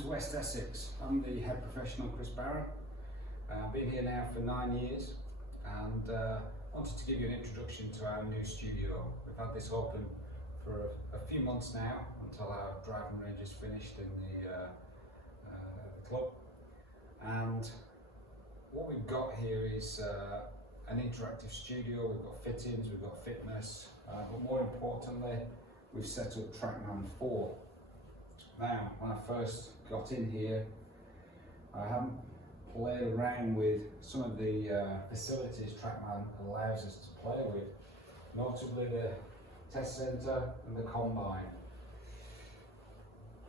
Welcome to West Essex. I'm the head professional, Chris Barron. I've been here now for 9 years and wanted to give you an introduction to our new studio. We've had this open for a few months now until our driving range is finished in the club. And what we've got here is an interactive studio. We've got fittings, we've got fitness, but more importantly, we've set up Trackman 4. Now, when I first got in here, I haven't played around with some of the facilities Trackman allows us to play with, notably the test centre and the combine.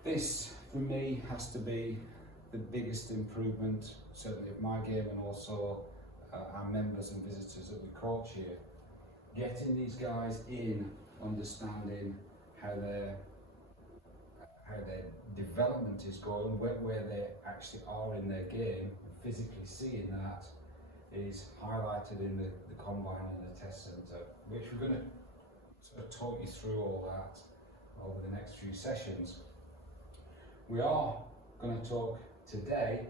This, for me, has to be the biggest improvement, certainly of my game and also our members and visitors that we coach here. Getting these guys in, understanding how their development is going, where they actually are in their game, and physically seeing that is highlighted in the combine and the test centre, which we're going to sort of talk you through all that over the next few sessions. We are going to talk today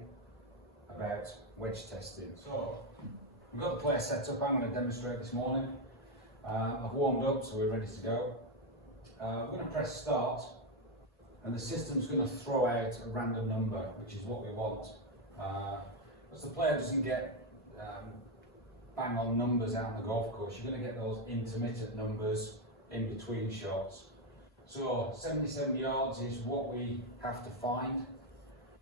about wedge testing. So we've got the player set up. I'm going to demonstrate this morning. I've warmed up, so we're ready to go. We're going to press start, and the system's going to throw out a random number, which is what we want. Because the player doesn't get bang on numbers out on the golf course, you're going to get those intermittent numbers in between shots. So 77 yards is what we have to find.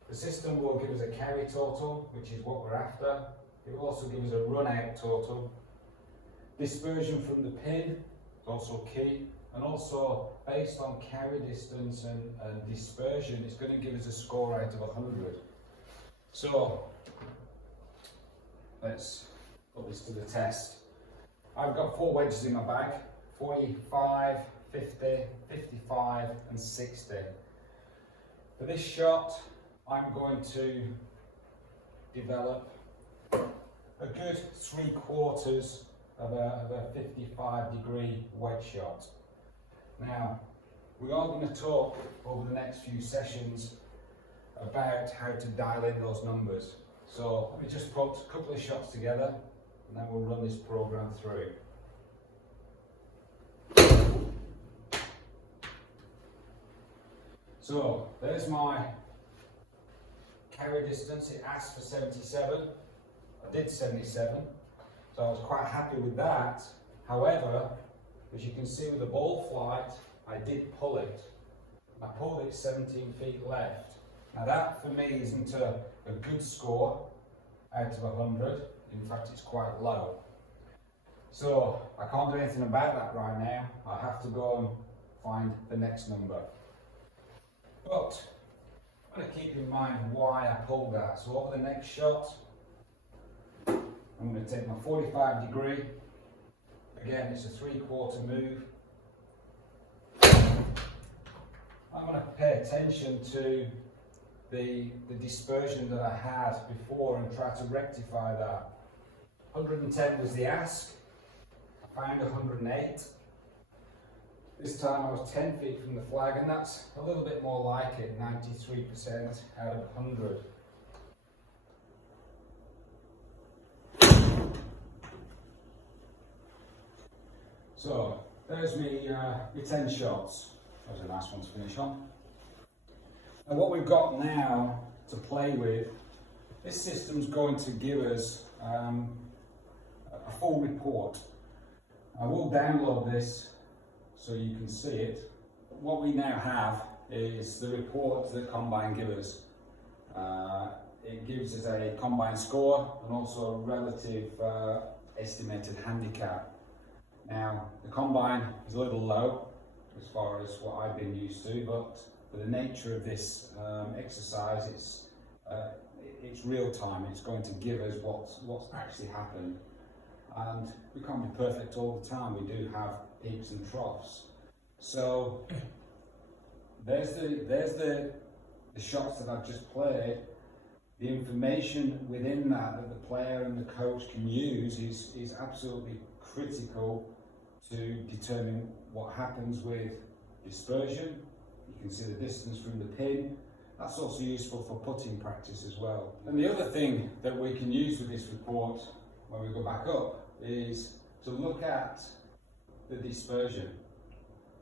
The system will give us a carry total, which is what we're after. It will also give us a run out total. Dispersion from the pin is also key. And also, based on carry distance and dispersion, it's going to give us a score out of 100. So, let's put this to the test. I've got 4 wedges in my bag, 45, 50, 55 and 60. For this shot, I'm going to develop a good 3/4 of a 55-degree wedge shot. Now, we are going to talk over the next few sessions about how to dial in those numbers. So let me just put a couple of shots together and then we'll run this program through. So there's my carry distance. It asked for 77. I did 77, so I was quite happy with that. However, as you can see with the ball flight, I did pull it. I pulled it 17 feet left. Now that for me isn't a good score out of 100. In fact, it's quite low. So I can't do anything about that right now. I have to go and find the next number. But I'm going to keep in mind why I pulled that. So over the next shot, I'm going to take my 45 degree. Again, it's a 3/4 move. I'm going to pay attention to the dispersion that I had before and try to rectify that. 110 was the ask. I found 108. This time I was 10 feet from the flag, and that's a little bit more like it, 93% out of 100. So, there's me 10 shots. That was a nice one to finish on. And what we've got now to play with, this system's going to give us a full report. I will download this so you can see it. What we now have is the report that Combine gives us. It gives us a Combine score and also a relative estimated handicap. Now, the Combine is a little low as far as what I've been used to, but for the nature of this exercise, it's real time. It's going to give us what's actually happened. And we can't be perfect all the time. We do have peaks and troughs. So there's the shots that I've just played. The information within that the player and the coach can use is absolutely critical to determine what happens with dispersion. You can see the distance from the pin, That's also useful for putting practice as well. And the other thing that we can use with this report when we go back up is to look at the dispersion.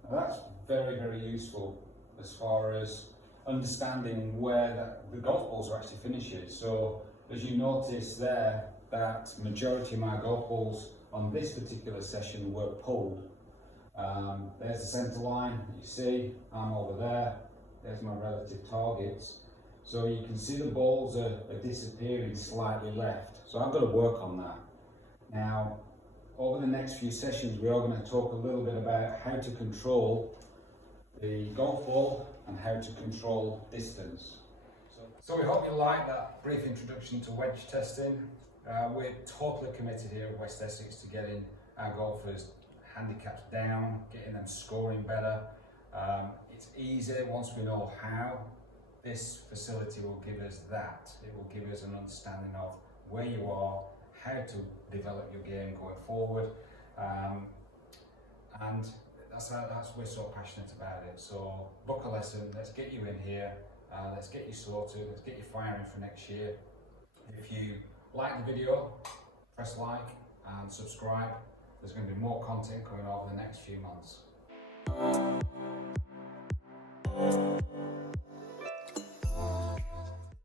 Now that's very, very useful as far as understanding where the golf balls are actually finishing. So as you notice there, that majority of my golf balls on this particular session were pulled. There's the centre line that you see, I'm over there, there's my relative targets. So you can see the balls are disappearing slightly left. So I've got to work on that. Now, over the next few sessions, we are going to talk a little bit about how to control the golf ball and how to control distance. So we hope you like that brief introduction to wedge testing. We're totally committed here at West Essex to getting our golfers handicaps down, getting them scoring better. It's easy once we know how. This facility will give us that. It will give us an understanding of where you are, how to develop your game going forward, and that's we're so passionate about it. So book a lesson, let's get you in here, let's get you sorted, let's get you firing for next year. If you like the video, press like and subscribe. There's going to be more content coming over the next few months.